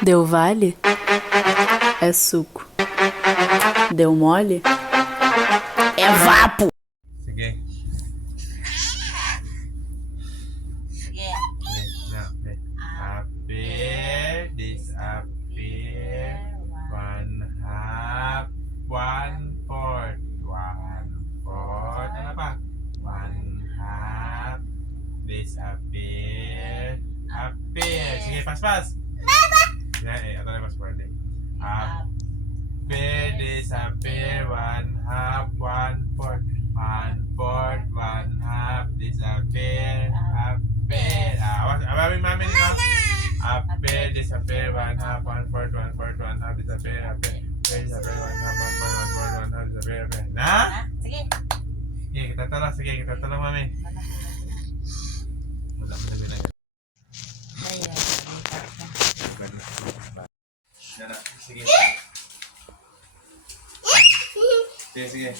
Deu vale? É suco. Deu mole? É vapo! Sige. Sige. Okay. Appear, disappear, one half, one fourth, ano pa? One half, disappear, appear. Sige, pas. Yan, ito na mas pwede. Appear, disappear, one half, one fourth, one half, disappear, appear. Mami nito. Appear, disappear, one half, one fourth, one half, disappear, appear. Appear, disappear, one half, one fourth, one half, disappear, appear. Na? Sige. Sige, kita tala, mami. Wala mo na binagay. Ayan. Sige. Sige.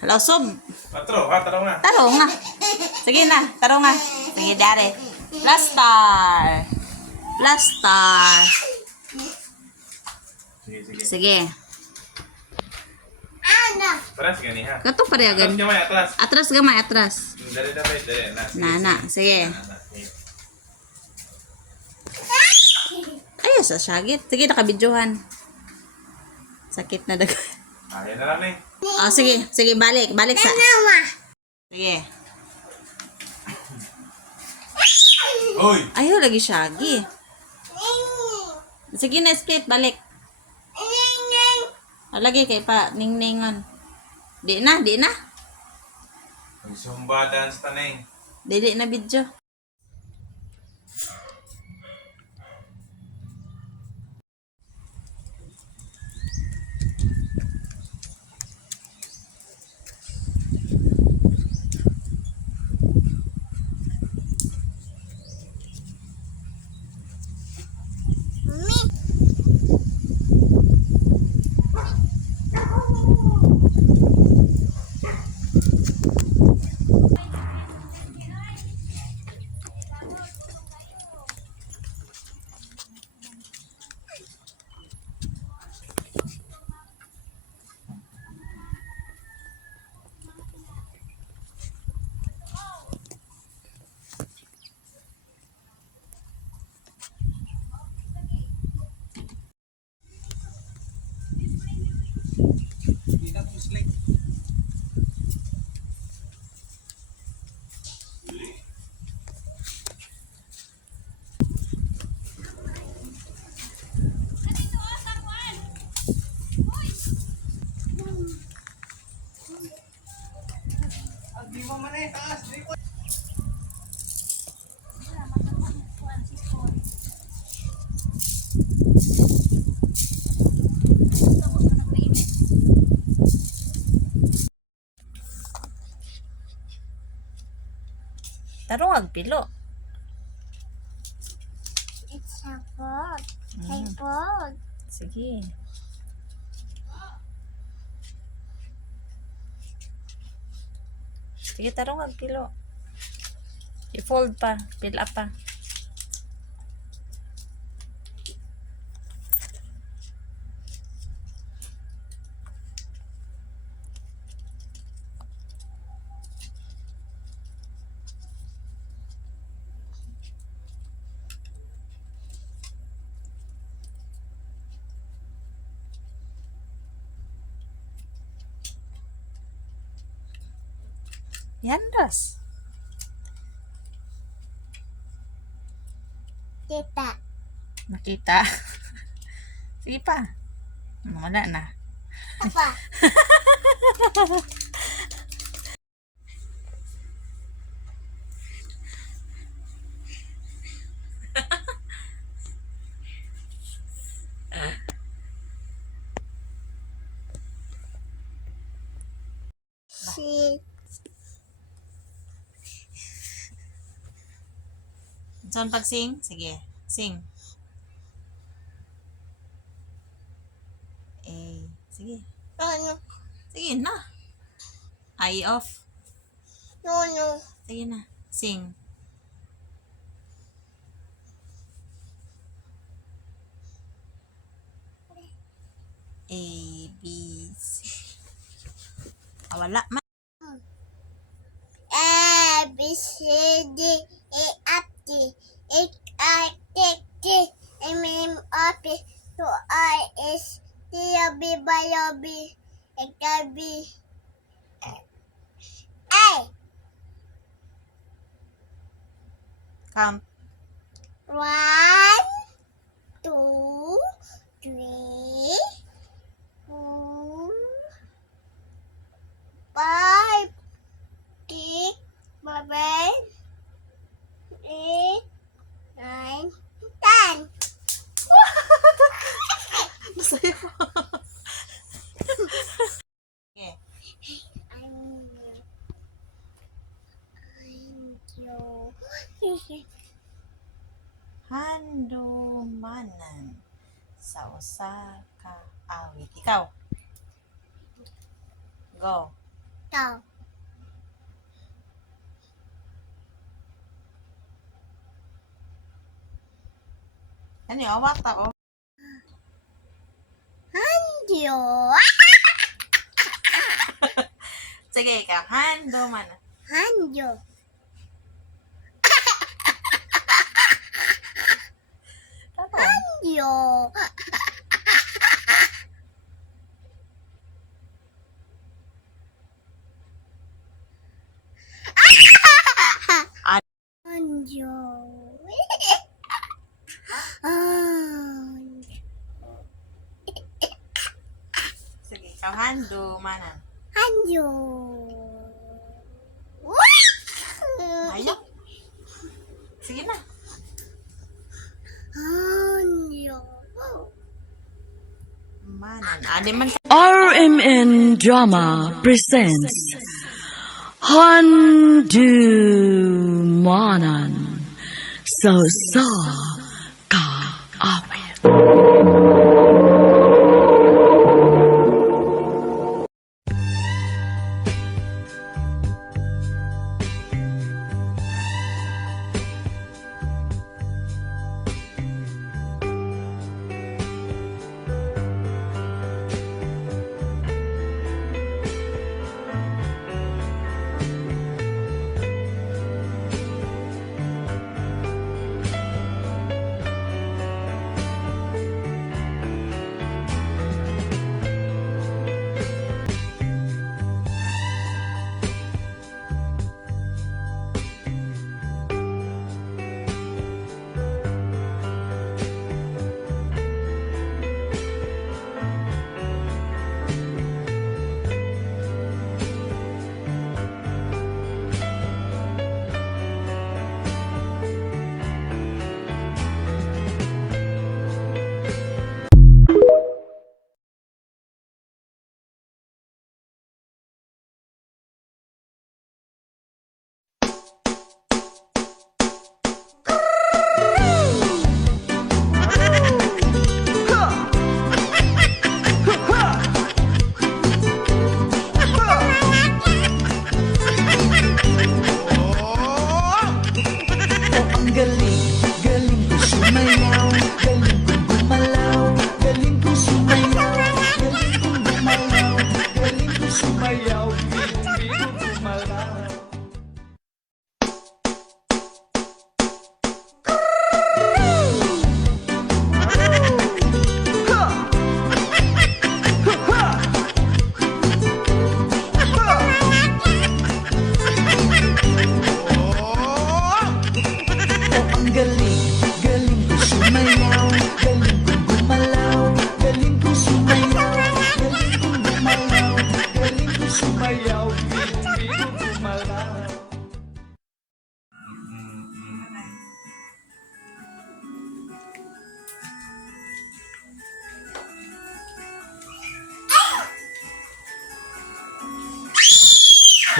Hello, Sob. Tarong na. Tarong nga. Sige na, tarong nga. Sige, dari. Blaster. Sige. Sige. Atras gani ha. Kato parehagan. Atras. Atras gamay, atras. Dari. Nana, sige. Ay, sa syagit. Sige, nakabidyohan. Sakit na daga. Yan na lang eh. Oh, sige, balik sa. Sige. Hoy! Ayaw lagi syagi. Sige na, split, balik. Lagi kay pa, ning-ningon. Di na. Zumba dance tanay. Dili na video. Tarong agpilo. It's a bird. A bird. Sige. Sige, tarong agpilo. I-fold pa, pila pa. Yan, Ros. Tita. Nakita. Sige pa. Wala na. Papa. She. Saan pag-sing? Sige. Sing. Sige. No. Sige na. Eye off. No. Sige na. Sing. A, B, C. Wala man. A, B, C, D, E, F, G, H, I, J, K, M, N, O, P, Q, R, S, T, U, V, W, X, Y, B, A. Count. 1, 2, 3, 4, 5, 6, 7, 8, 9, 10. Masaya mo. Okay. Handumanan sa usa ka awit. Ikaw. Go. Tao. Ano yung awat ako? Handyo. Sige, ikaw. Handumanan. Handyo. Tama. Handyo. Handyo. Sige, ikaw. Handumanan. Handyo. Ayaw. Sige na. Handyo. Manan. Adi man. RMN Drama presents Handumanan sa ka awit.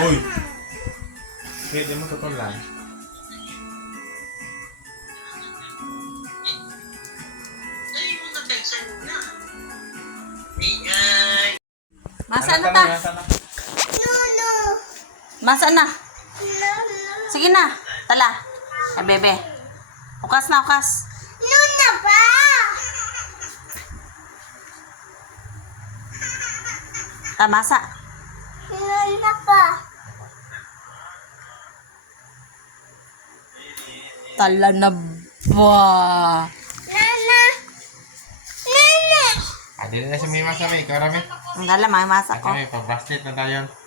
Hoy! Pwede mo totoo lang. Masa na ta? Lulu. Masa na? Lulu. Sige na. Tala. Ay, bebe. Ukas na, ukas. Luna ba? Tamasa. Nana pa. Tala na ba? Nana. Nana. Dili na siya may masa, may. Ikaw na, may. Ang dala, may masak ko. May pa-bracelet na tayo.